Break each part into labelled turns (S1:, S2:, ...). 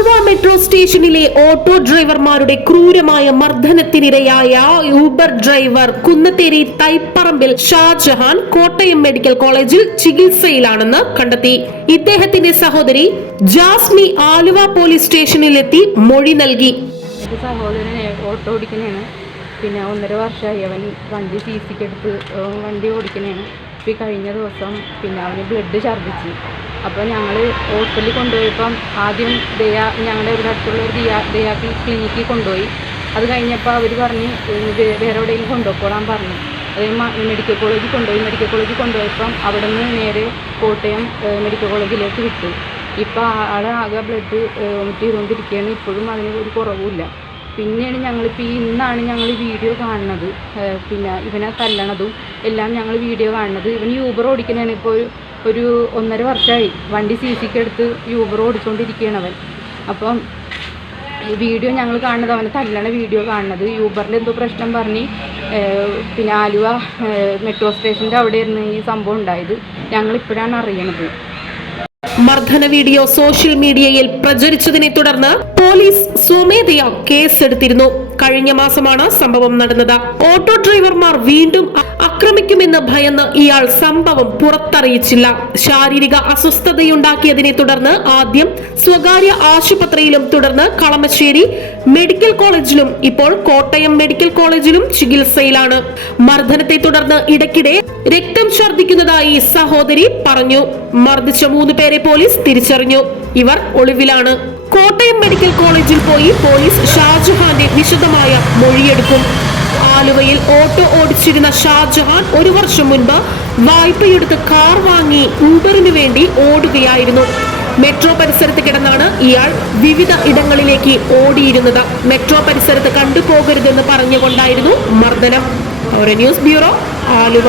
S1: Aluva metro സ്റ്റേഷനിലെ auto ഡ്രൈവർമാരുടെ ക്രൂരമായ മർദ്ദനത്തിനിരയായ Uber driver Kunnathery Thaiparambil Shajahan Kottayam medical കോളേജിൽ ചികിത്സയിലാണെന്ന് കണ്ടെത്തി. ഇദ്ദേഹത്തിന്റെ സഹോദരി ജാസ്മി ആലുവ പോലീസ് സ്റ്റേഷനിലെത്തി മൊഴി നൽകി.
S2: പിന്നെ ഒന്നര വർഷമായി അവൻ വണ്ടി സി സിക്ക് എടുത്ത് വണ്ടി ഓടിക്കണേണ് ഇപ്പോൾ കഴിഞ്ഞ ദിവസം പിന്നെ അവന് ബ്ലഡ് ഛർദ്ദിച്ച്. അപ്പോൾ ഞങ്ങൾ ഹോസ്പിറ്റലിൽ കൊണ്ടുപോയപ്പം ആദ്യം ദയാ ഞങ്ങളുടെ ഇവിടെ അടുത്തുള്ള ഒരു ദിയാ ദയാ ക്ലിനിക്കിൽ കൊണ്ടുപോയി. അത് കഴിഞ്ഞപ്പോൾ അവർ പറഞ്ഞ് വേറെ എവിടെയെങ്കിലും കൊണ്ടുപോയിക്കോളാൻ പറഞ്ഞു. അത് മെഡിക്കൽ കോളേജിൽ കൊണ്ടുപോയി. മെഡിക്കൽ കോളേജിൽ കൊണ്ടുപോയപ്പം അവിടെ നിന്ന് നേരെ കോട്ടയം മെഡിക്കൽ കോളേജിലേക്ക് വിട്ടു. ഇപ്പോൾ ആളെ ആകെ ബ്ലഡ് വോമിറ്റ് ചെയ്തുകൊണ്ടിരിക്കുകയാണ് ഇപ്പോഴും അതിന് ഒരു കുറവുമില്ല. പിന്നെയാണ് ഞങ്ങളിപ്പോൾ ഈ ഇന്നാണ് ഞങ്ങൾ വീഡിയോ കാണുന്നത്. പിന്നെ ഇവനെ തല്ലണതും എല്ലാം ഞങ്ങൾ വീഡിയോ കാണുന്നത്. ഇവൻ യൂബർ ഓടിക്കുന്നതാണ് ഇപ്പോൾ ഒരു ഒരു ഒന്നര വർഷമായി വണ്ടി സി സിക്ക് എടുത്ത് യൂബർ ഓടിച്ചുകൊണ്ടിരിക്കുകയാണ് അവൻ. അപ്പം വീഡിയോ ഞങ്ങൾ കാണുന്നത് അവനെ തല്ലണ വീഡിയോ കാണുന്നത്. യൂബറിന്റെ എന്തോ പ്രശ്നം പറഞ്ഞ് പിന്നെ ആലുവ മെട്രോ സ്റ്റേഷന്റെ അവിടെ ഇരുന്ന് ഈ സംഭവം ഉണ്ടായത്. ഞങ്ങളിപ്പോഴാണ് അറിയണത്.
S1: മർദ്ദന വീഡിയോ സോഷ്യൽ മീഡിയയിൽ പ്രചരിച്ചതിനെ തുടർന്ന് പോലീസ് സ്വമേധയാ കേസെടുത്തിരുന്നു. കഴിഞ്ഞ മാസമാണ് സംഭവം നടന്നത്. ഓട്ടോ ഡ്രൈവർമാർ വീണ്ടും ആക്രമിക്കുമെന്ന് ഭയന്ന് ഇയാൾ സംഭവം പുറത്തറിയിച്ചില്ല. ശാരീരിക അസ്വസ്ഥതയുണ്ടാക്കിയതിനെ തുടർന്ന് ആദ്യം സ്വകാര്യ ആശുപത്രിയിലും തുടർന്ന് കളമശ്ശേരി മെഡിക്കൽ കോളേജിലും ഇപ്പോൾ കോട്ടയം മെഡിക്കൽ കോളേജിലും ചികിത്സയിലാണ്. മർദ്ദനത്തെ തുടർന്ന് ഇടയ്ക്കിടെ രക്തം ഛർദിക്കുന്നതായി സഹോദരി പറഞ്ഞു. മർദ്ദിച്ച മൂന്ന് പേരെ പോലീസ് തിരിച്ചറിഞ്ഞു. ഇവർ ഒളിവിലാണ്. കോട്ടയം മെഡിക്കൽ കോളേജിൽ പോയി പോലീസ് ഷാജഹാന്റെ വിശദമായ മൊഴിയെടുക്കും. ആലുവയിൽ ഓട്ടോ ഓടിച്ചിരുന്ന ഷാജഹാൻ ഒരു വർഷം മുൻപ് വായ്പയെടുത്ത് കാർ വാങ്ങി ഊബറിന് വേണ്ടി ഓടുകയായിരുന്നു. മെട്രോ പരിസരത്ത് കിടന്നാണ് ഇയാൾ വിവിധ ഇടങ്ങളിലേക്ക് ഓടിയിരുന്നത്. മെട്രോ പരിസരത്ത് കണ്ടുപോകരുതെന്ന് പറഞ്ഞുകൊണ്ടായിരുന്നു മർദ്ദനം. News bureau Aluva.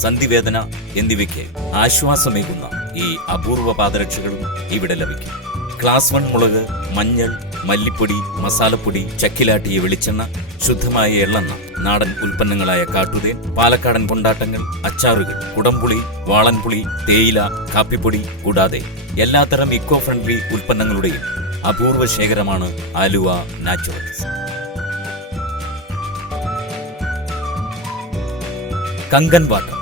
S3: സന്ധിവേദന എന്നിവയ്ക്ക് ആശ്വാസമേകുന്ന ഈ അപൂർവ പാദരക്ഷകളും ഇവിടെ ലഭിക്കും. ക്ലാസ് വൺ മുളക് മഞ്ഞൾ മല്ലിപ്പൊടി മസാലപ്പൊടി ചക്കിലാട്ടിയ വെളിച്ചെണ്ണ ശുദ്ധമായ എള്ളെണ്ണ നാടൻ ഉൽപ്പന്നങ്ങളായ കാട്ടുതേൻ പാലക്കാടൻ കൊണ്ടാട്ടങ്ങൾ അച്ചാറുകൾ കുടംപുളി വാളൻപുളി തേയില കാപ്പിപ്പൊടി കൂടാതെ എല്ലാത്തരം ഇക്കോ ഫ്രണ്ട്ലി ഉൽപ്പന്നങ്ങളുടെയും അപൂർവ ശേഖരമാണ് ആലുവ നാച്ചുറൽസ്. Kangen water